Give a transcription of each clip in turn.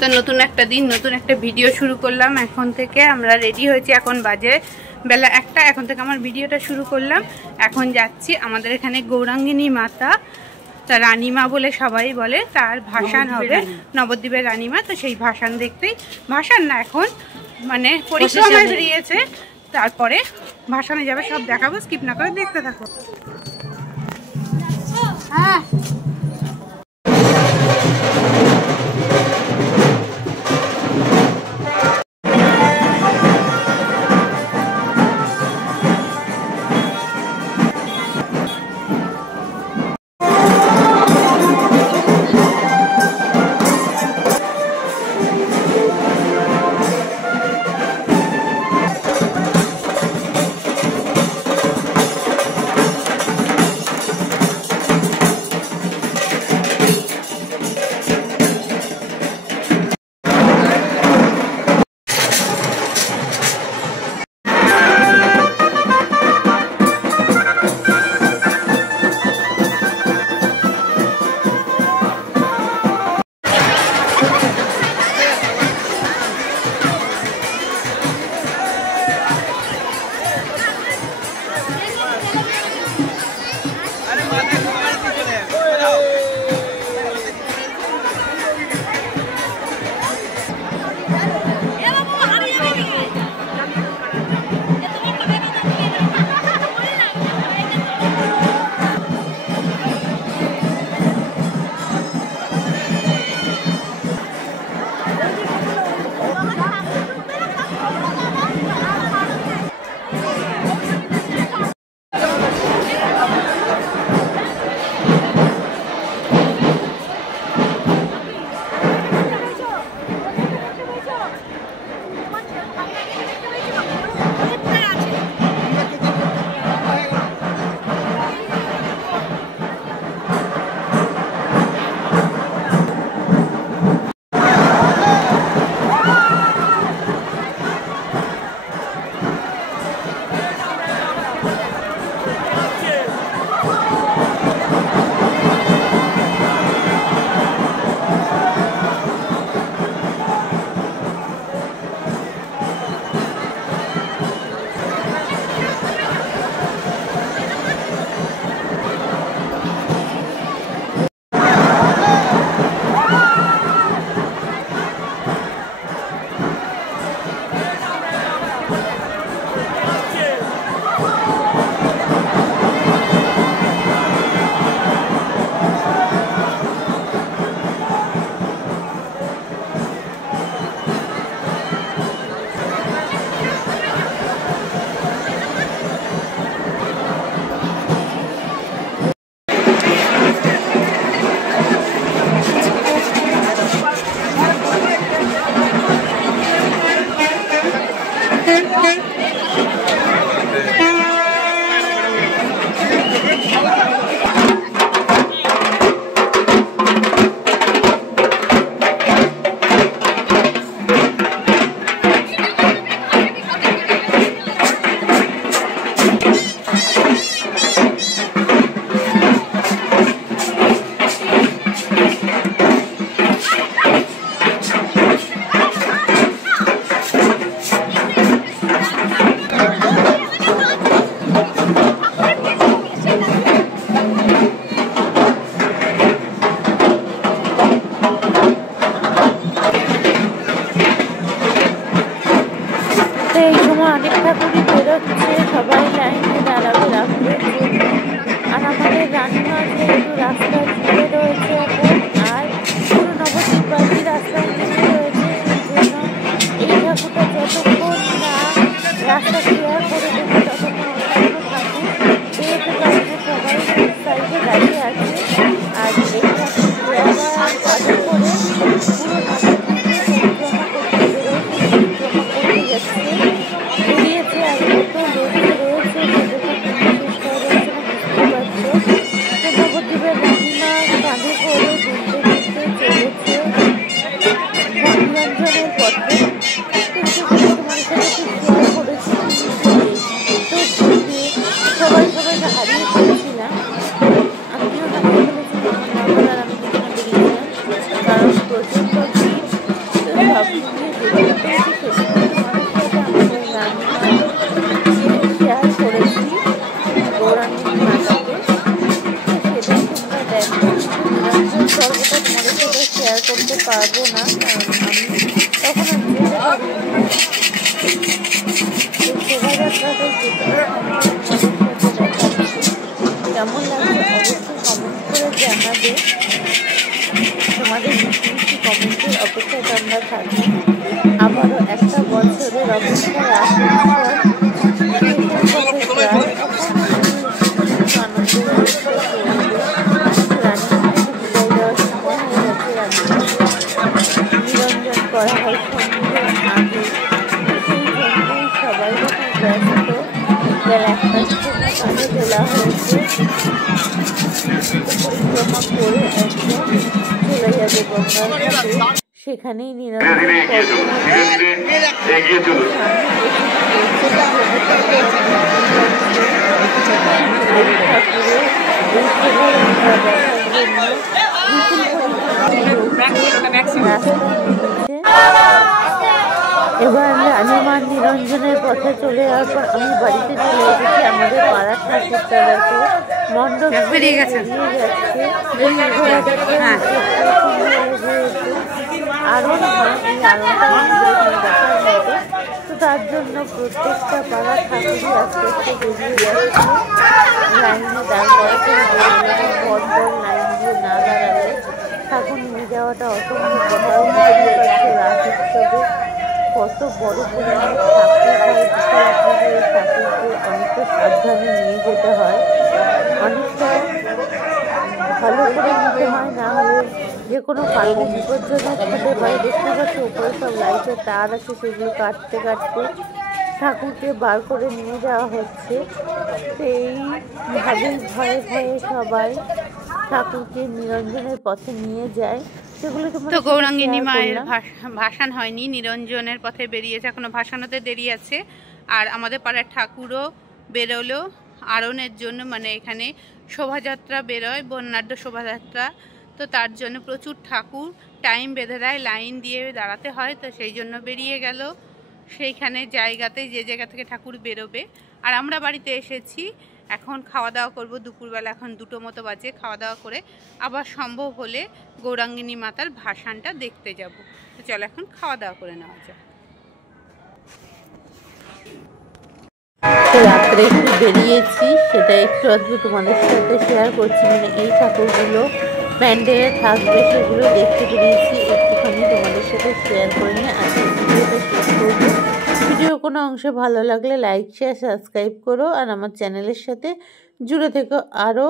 তো নতুন একটা দিন, নতুন একটা ভিডিও শুরু করলাম। এখন থেকে আমরা রেডি হয়েছি, এখন বাজে বেলা 1টা। এখন থেকে আমার ভিডিওটা শুরু করলাম। এখন যাচ্ছি আমাদের এখানে গৌরাঙ্গিনী মাতা, তা রানীমা বলে সবাই বলে, তার ভাসান হবে, নবদ্বীপের রানীমা। তো সেই ভাসান দেখতেই, ভাসান না এখন মানে পরিক্রমা বেরিয়েছে, তারপরে ভাসানে যাবে, সব দেখাবো, স্কিপ না করে দেখতে থাকো। হ্যাঁ শেয়ার করতে পারবো না, কারণ আমি তখন আর যেতে পারিনি। শোভাযাত্রাটা কেমন লাগছে অবশ্যই কমেন্ট করে জানাবে। তোমাদের মিষ্টি মিষ্টি কমেন্টের অপেক্ষায় আমরা থাকি। আবারও একটা বছরের অপেক্ষায় নিরঞ্জন করা হয় সন্ধ্যের আগে, সেই জন্যই সবাই যখন ব্যস্ত বেলা 1টার সময় কাজে তোলা হয়েছে। পরিক্রমা করে একদম চলে যাবে গঙ্গার ঘাটে, সেখানেই নিরঞ্জন এবার রানীমার নিরঞ্জনের পথে চলে যাওয়ার পর আমি বাড়িতে চলে এসেছি। আমাদের পাড়ার ঠাকুরটাকে মণ্ডপ বেরিয়ে যাচ্ছে, আরোহণ হয়। এই আরোহণটা তো তার জন্য প্রত্যেকটা পাড়ার ঠাকুরই আস্তে আস্তে বেরিয়ে যাচ্ছে। লাইনে দাঁড় করাতে পর পর লাইন দিয়ে না দাঁড়ালে ঠাকুর নিয়ে যাওয়াটা অসম্ভব। কোথাও বুঝতে পারছে রাত উৎসবে কত বড় পরিমাণে ঠাকুর হয়। ঠাকুরকে অনেকটা সাবধানে নিয়ে যেতে হয়, অনেকটা ভালো করে নিতে হয়, না হলে যে কোনো কারণে বিপজ্জনক হতে পারে। দেখতে পাচ্ছি উপরে সব লাইটের তার আছে, সেগুলো কাটতে কাটতে ঠাকুরকে বার করে নিয়ে যাওয়া হচ্ছে। তো এইভাবেই ভয়ে ভয়ে সবাই ঠাকুরকে নিরঞ্জনের পথে নিয়ে যায়। তো গৌরাঙ্গিনী মায়ের ভাসান হয়নি, নিরঞ্জনের পথে বেরিয়েছে, এখনো ভাসানোতে দেরি আছে। আর আমাদের পাড়ার ঠাকুরও বেরোলো আরোহণের জন্য, মানে এখানে শোভাযাত্রা বেরোয়, বর্ণাঢ্য শোভাযাত্রা। তো তার জন্য প্রচুর ঠাকুর টাইম বেঁধে দেয়, লাইন দিয়ে দাঁড়াতে হয়। তো সেই জন্য বেরিয়ে গেল সেইখানে জায়গাতে, যে জায়গা থেকে ঠাকুর বেরোবে। আর আমরা বাড়িতে এসেছি, এখন খাওয়া দাওয়া করবো দুপুরবেলা, এখন 2টো মতো বাজে। খাওয়া দাওয়া করে আবার সম্ভব হলে গৌরাঙ্গিনী মাতার ভাসানটা দেখতে যাব। তো চলো এখন খাওয়া দাওয়া করে নেওয়া যাক। রাত্রে একটু বেরিয়েছি, সেটা একটু আধটু তোমাদের সাথে শেয়ার করছি। মানে এই ঠাকুরগুলো প্যান্ডেলে থাকবে, সেগুলো দেখতে বেরিয়েছি, একটুখানি তোমাদের সাথে শেয়ার করে নিয়ে আজকে ভিডিওটা শেষ করবো। ভিডিও কোনো অংশে ভালো লাগলে লাইক শেয়ার সাবস্ক্রাইব করো, আর আমার চ্যানেলের সাথে জুড়ে থেকো। আরও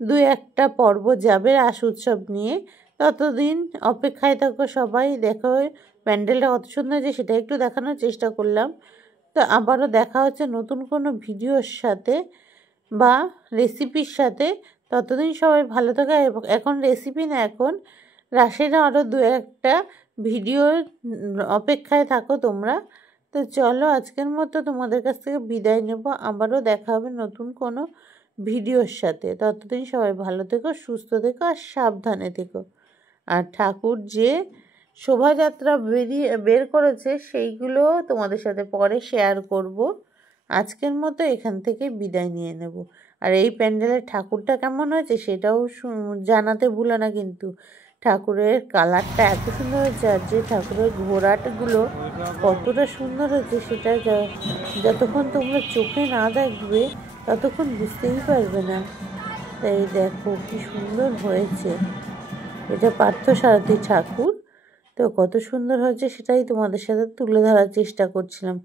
2-1টা পর্ব যাবে রাস উৎসব নিয়ে, ততদিন অপেক্ষায় থাকো সবাই। দেখো প্যান্ডেলটা কত সুন্দর যে সেটা একটু দেখানোর চেষ্টা করলাম। তো আবারও দেখা হচ্ছে নতুন কোনো ভিডিওর সাথে বা রেসিপির সাথে। ততদিন সবাই ভালো থাকো। এখন রেসিপি না, এখন রাসের আরও 2-1টা ভিডিওর অপেক্ষায় থাকো তোমরা। তো চলো আজকের মতো তোমাদের কাছ থেকে বিদায় নেব, আবারও দেখা হবে নতুন কোনো ভিডিওর সাথে। ততদিন সবাই ভালো থেকো, সুস্থ থেকো আর সাবধানে থেকো। আর ঠাকুর যে শোভাযাত্রা বের করেছে সেইগুলো তোমাদের সাথে পরে শেয়ার করব। আজকের মতো এখান থেকে বিদায় নিয়ে নেব। আর এই প্যান্ডেলের ঠাকুরটা কেমন হয়েছে সেটাও জানাতে ভুলো না কিন্তু। ঠাকুরের কালারটা এত সুন্দর হয়েছে, আর যে ঠাকুরের ঘোড়াটগুলো কতটা সুন্দর হয়েছে সেটা যতক্ষণ তোমরা চোখে না দেখবে ততক্ষণ বুঝতেই পারবে না। তাই দেখো কি সুন্দর হয়েছে। এটা পার্থসারথী ঠাকুর। তো কত সুন্দর হয়েছে সেটাই তোমাদের সাথে তুলে ধরার চেষ্টা করছিলাম।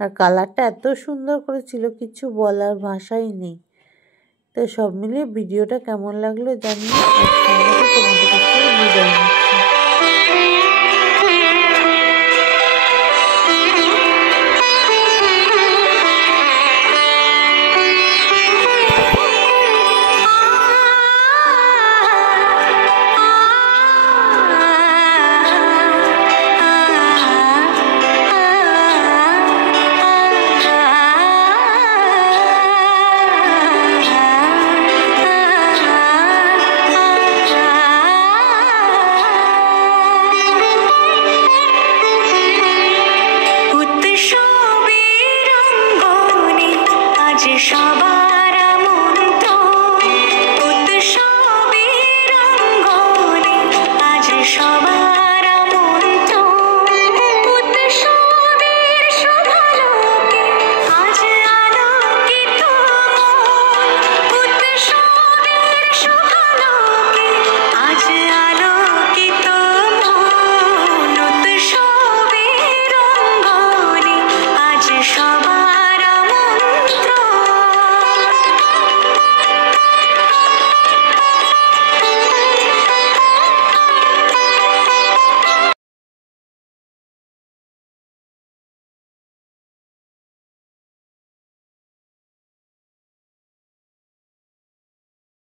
আর কালারটা এত সুন্দর করেছিল, কিছু বলার ভাষাই নেই। তো সব মিলিয়ে ভিডিওটা কেমন লাগলো জানিয়ে তোমাদের কাছে বিদায় নিচ্ছি।